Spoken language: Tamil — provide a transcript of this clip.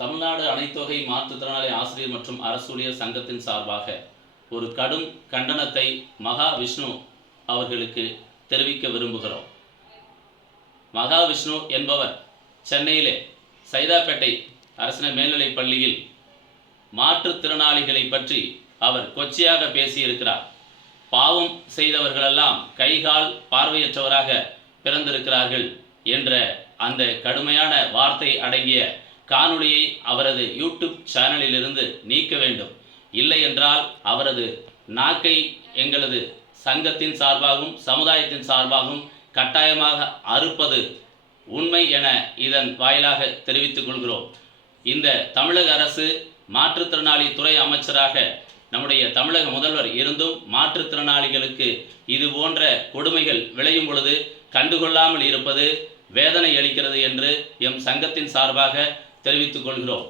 தமிழ்நாடு அனைத்தொகை மாற்றுத்திறனாளி ஆசிரியர் மற்றும் அரசு ஊழியர் சங்கத்தின் சார்பாக ஒரு கடும் கண்டனத்தை மகாவிஷ்ணு அவர்களுக்கு தெரிவிக்க விரும்புகிறோம். மகாவிஷ்ணு என்பவர் சென்னையிலே சைதாப்பேட்டை அரசினர் மேல்நிலைப் பள்ளியில் மாற்றுத்திறனாளிகளை பற்றி அவர் கொச்சையாக பேசியிருக்கிறார். பாவம் செய்தவர்களெல்லாம் கைகால் பார்வையற்றவராக பிறந்திருக்கிறார்கள் என்ற அந்த கடுமையான வார்த்தை அடங்கிய காணொளியை அவரது யூடியூப் சேனலிலிருந்து நீக்க வேண்டும். இல்லை என்றால் அவரது நாக்கை எங்களது சங்கத்தின் சார்பாகவும் சமுதாயத்தின் சார்பாகவும் கட்டாயமாக அறுப்பது உண்மை என இதன் வாயிலாக தெரிவித்துக் கொள்கிறோம். இந்த தமிழக அரசு மாற்றுத்திறனாளி துறை அமைச்சராக நம்முடைய தமிழக முதல்வர் இருந்தும் மாற்றுத்திறனாளிகளுக்கு இது போன்ற கொடுமைகள் விளையும் பொழுது கண்டுகொள்ளாமல் இருப்பது வேதனை அளிக்கிறது என்று எம் சங்கத்தின் சார்பாக தெரிவித்துக் கொள்கிறோம்.